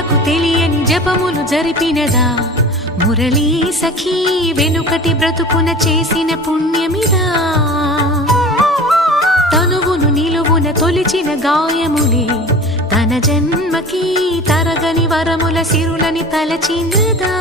జనులకు తెలియని జపములు జరిపినదా మురళీ సఖీ వెనుకటి బ్రతుకున చేసిన పుణ్యమిదా తనువును నిలువున తొలిచిన గాయములే తన జన్మకి తరగని వరముల సిరులని తలచినదా